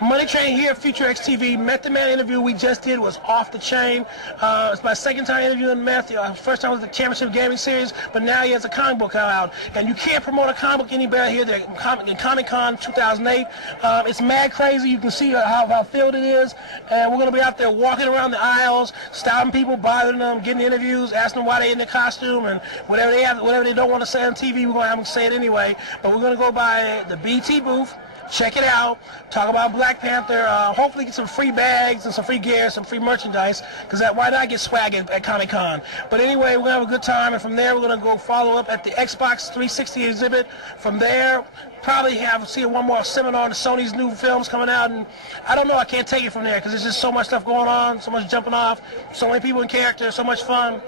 Money Train here, Future X TV. Method Man interview we just did was off the chain. It's my second time interviewing Meth. First time was the Championship Gaming Series, but now he has a comic book out. And you can't promote a comic book any better here than in Comic Con 2008. It's mad crazy. You can see how filled it is. And we're going to be out there walking around the aisles, stopping people, bothering them, getting interviews, asking them why they're in their costume, and whatever they don't want to say on TV, we're going to have them say it anyway. But we're going to go by the BT booth. Check it out. Talk about Black Panther. Hopefully get some free bags and some free gear, some free merchandise. Because why not get swag at Comic Con? But anyway, we're going to have a good time. And from there, we're going to go follow up at the Xbox 360 exhibit. From there, probably see one more seminar on Sony's new films coming out. And I don't know. I can't take it from there because there's just so much stuff going on, so much jumping off, so many people in character, so much fun.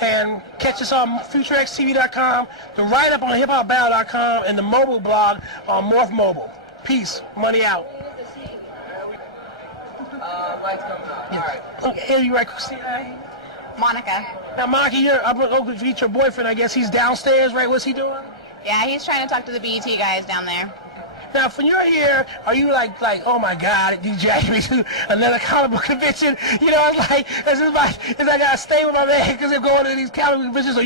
And catch us on FutureXTV.com, the write-up on HipHopBattle.com, and the mobile blog on Morph Mobile. Peace. Money out. Lights coming on. All right. Okay, you right, Christina? Monica. Now, Monica, I'm going to meet your boyfriend, I guess. He's downstairs, right? What's he doing? Yeah, he's trying to talk to the BET guys down there. Now, when you're here, are you like, oh my God, you dragged me to another comic book convention? You know, it's like I gotta stay with my man because they're going to these comic book conventions. Or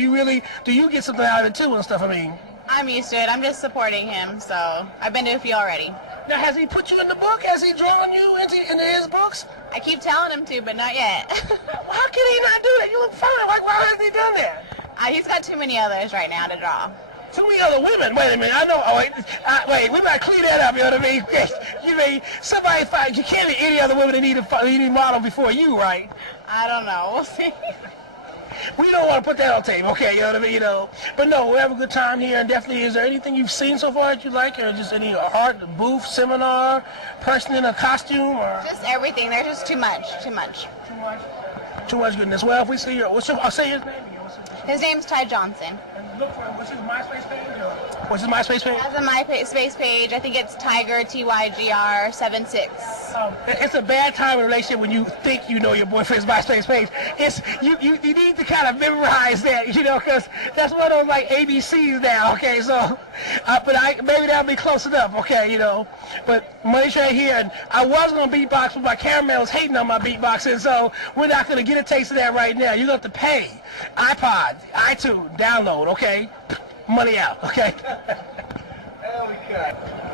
do you get something out of it too and stuff? I mean, I'm used to it. I'm just supporting him, so I've been to a few already. Now, has he put you in the book? Has he drawn you into his books? I keep telling him to, but not yet. How can he not do that? You look fine. Why hasn't he done that? He's got too many others right now to draw. Too many other women. Wait a minute. I know. Oh, wait. We might clean that up. You know what I mean? You mean somebody find you can't be any other women that need a model before you, right? I don't know. We'll see. We don't want to put that on tape, okay? You know what I mean? You know. But no, we have a good time here, and definitely. Is there anything you've seen so far that you like, or just any art, booth, seminar, person in a costume, or just everything? There's just too much. Too much. Too much goodness. Well, if we see I'll say his name. His name's Ty Johnson. Look for him. What's his MySpace page? What's his MySpace page? He has a MySpace page. I think it's Tiger TYGR76. It's a bad time in a relationship when you think you know your boyfriend's MySpace page. It's you need to kind of memorize that, you know, because that's one of those like ABCs now. Okay, so but maybe that'll be close enough. Okay, you know. But Money's right here, and I was gonna beatbox, but my cameraman was hating on my beatboxing, so we're not gonna get a taste of that right now. You're gonna have to pay. iPod, iTunes, download. Okay, money out. Okay.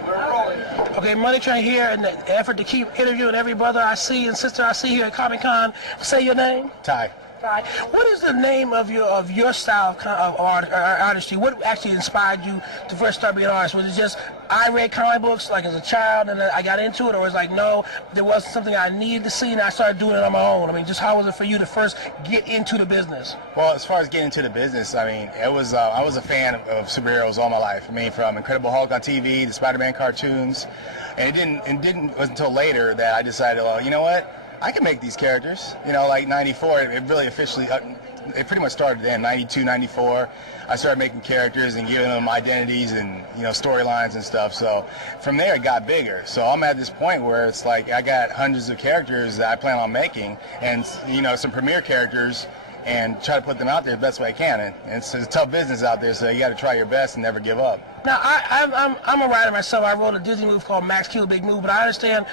We're rolling. Okay, Money Train here in the effort to keep interviewing every brother I see and sister I see here at Comic Con. Say your name. Ty. What is the name of your style of art or artistry? What actually inspired you to first start being an artist? Was it just I read comic books like as a child and I got into it, or was it like no, there wasn't something I needed to see and I started doing it on my own? I mean, just how was it for you to first get into the business? Well, as far as getting into the business, I mean, it was I was a fan of superheroes all my life. I mean, from Incredible Hulk on TV to Spider-Man cartoons, and it wasn't until later that I decided, well, you know what? I can make these characters. You know, like 94, it really officially, it pretty much started then, 92, 94. I started making characters and giving them identities and, you know, storylines and stuff. So from there, it got bigger. So I'm at this point where it's like I got hundreds of characters that I plan on making and, you know, some premiere characters and try to put them out there the best way I can. And it's a tough business out there, so you got to try your best and never give up. Now, I'm a writer myself. I wrote a Disney movie called Max Kill Big Move, but I understand,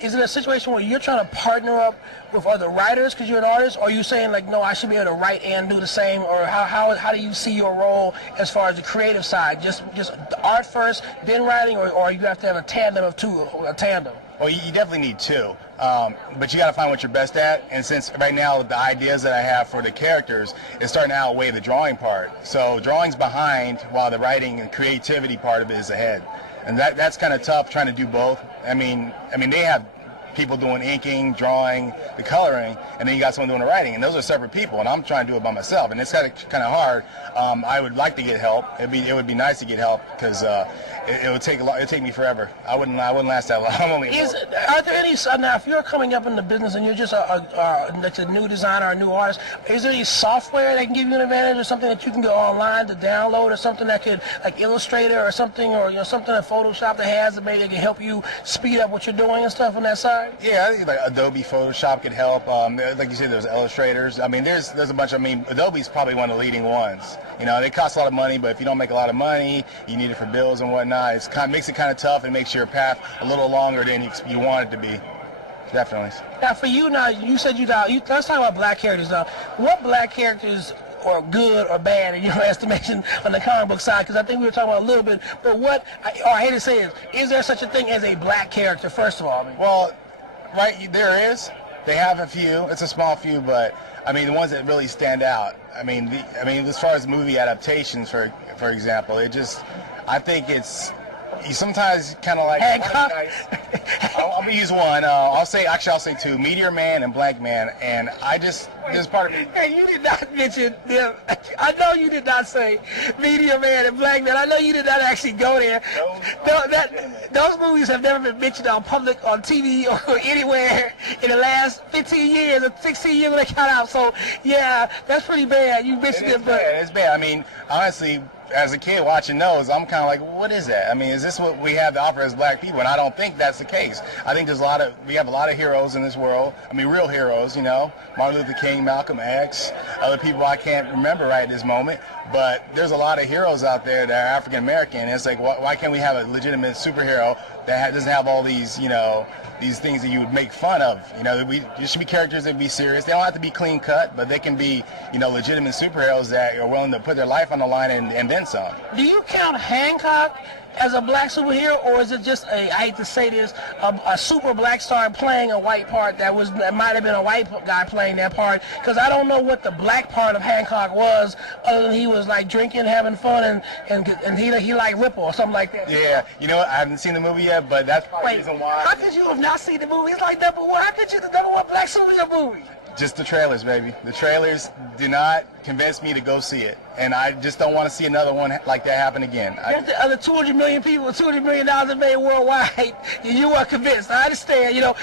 is it a situation where you're trying to partner up with other writers because you're an artist, or are you saying, like, no, I should be able to write and do the same, or how do you see your role as far as the creative side? Just the art first, then writing, or you have to have a tandem of two, a tandem? Well, you definitely need two, but you got to find what you're best at. And since right now the ideas that I have for the characters is starting to outweigh the drawing part, so drawing's behind while the writing and creativity part of it is ahead, and that's kind of tough trying to do both. I mean they have people doing inking, drawing, the coloring, and then you got someone doing the writing, and those are separate people, and I'm trying to do it by myself, and it's kind of hard. I would like to get help. It would be nice to get help because it would take it'd take me forever. I wouldn't last that long. Are there any now? If you're coming up in the business and you're just a new designer or a new artist, is there any software that can give you an advantage, or something that you can go online to download, or something that could, like Illustrator or something, or something that Photoshop that has that maybe can help you speed up what you're doing and stuff on that side? design? Yeah, I think like Adobe Photoshop could help. Like you said, there's illustrators. I mean, there's a bunch. I mean, Adobe's probably one of the leading ones. You know, they cost a lot of money, but if you don't make a lot of money, you need it for bills and whatnot. It's kind of makes it kind of tough and makes your path a little longer than you want it to be. Definitely. Now, for you now, you said let's talk about black characters now. What black characters are good or bad in your estimation on the comic book side? Because I think we were talking about a little bit, but I hate to say is there such a thing as a black character, first of all? I mean, well, right, there is. They have a few. It's a small few, but I mean, the ones that really stand out. I mean, as far as movie adaptations, for example, I think it's. You sometimes kind of like Hancock. I'm gonna use one. I'll say two: Meteor Man and Blank Man. And there's part of me. Hey, you did not mention them. I know you did not say Meteor Man and Blank Man. I know you did not actually go there. Those movies have never been mentioned on TV or anywhere in the last 15 years or 16 years when they got out. So yeah, that's pretty bad. You mentioned it, but it's bad. I mean, honestly, as a kid watching those, I'm kind of like, what is that? I mean, is this what we have to offer as black people? And I don't think that's the case. I think we have a lot of heroes in this world. I mean, real heroes, you know, Martin Luther King, Malcolm X, other people I can't remember right at this moment. But there's a lot of heroes out there that are African American. And it's like, why can't we have a legitimate superhero that doesn't have all these, you know, these things that you would make fun of? You know, there should be characters that be serious. They don't have to be clean cut, but they can be, you know, legitimate superheroes that are willing to put their life on the line and then some. do you count Hancock as a black superhero, or is it just I hate to say this, a super black star playing a white part that might have been a white guy playing that part? Because I don't know what the black part of Hancock was, other than he was like drinking, having fun, and he liked Ripple or something like that. Yeah, you know what? I haven't seen the movie yet, but that's probably the reason why. How could you have not seen the movie? It's like #1. How could you the #1 black superhero movie? Just the trailers, baby. The trailers do not convince me to go see it. And I just don't want to see another one like that happen again. That's the other 200 million people with $200 million made worldwide. You weren't convinced. I understand, you know.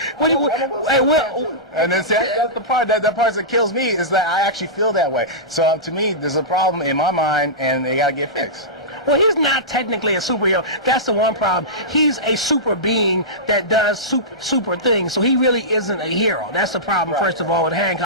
And that's the part that part that kills me is that I actually feel that way. So to me, there's a problem in my mind, and they got to get fixed. Well, he's not technically a superhero. That's the one problem. He's a super being that does super things. So he really isn't a hero. That's the problem, first of all, with Hancock.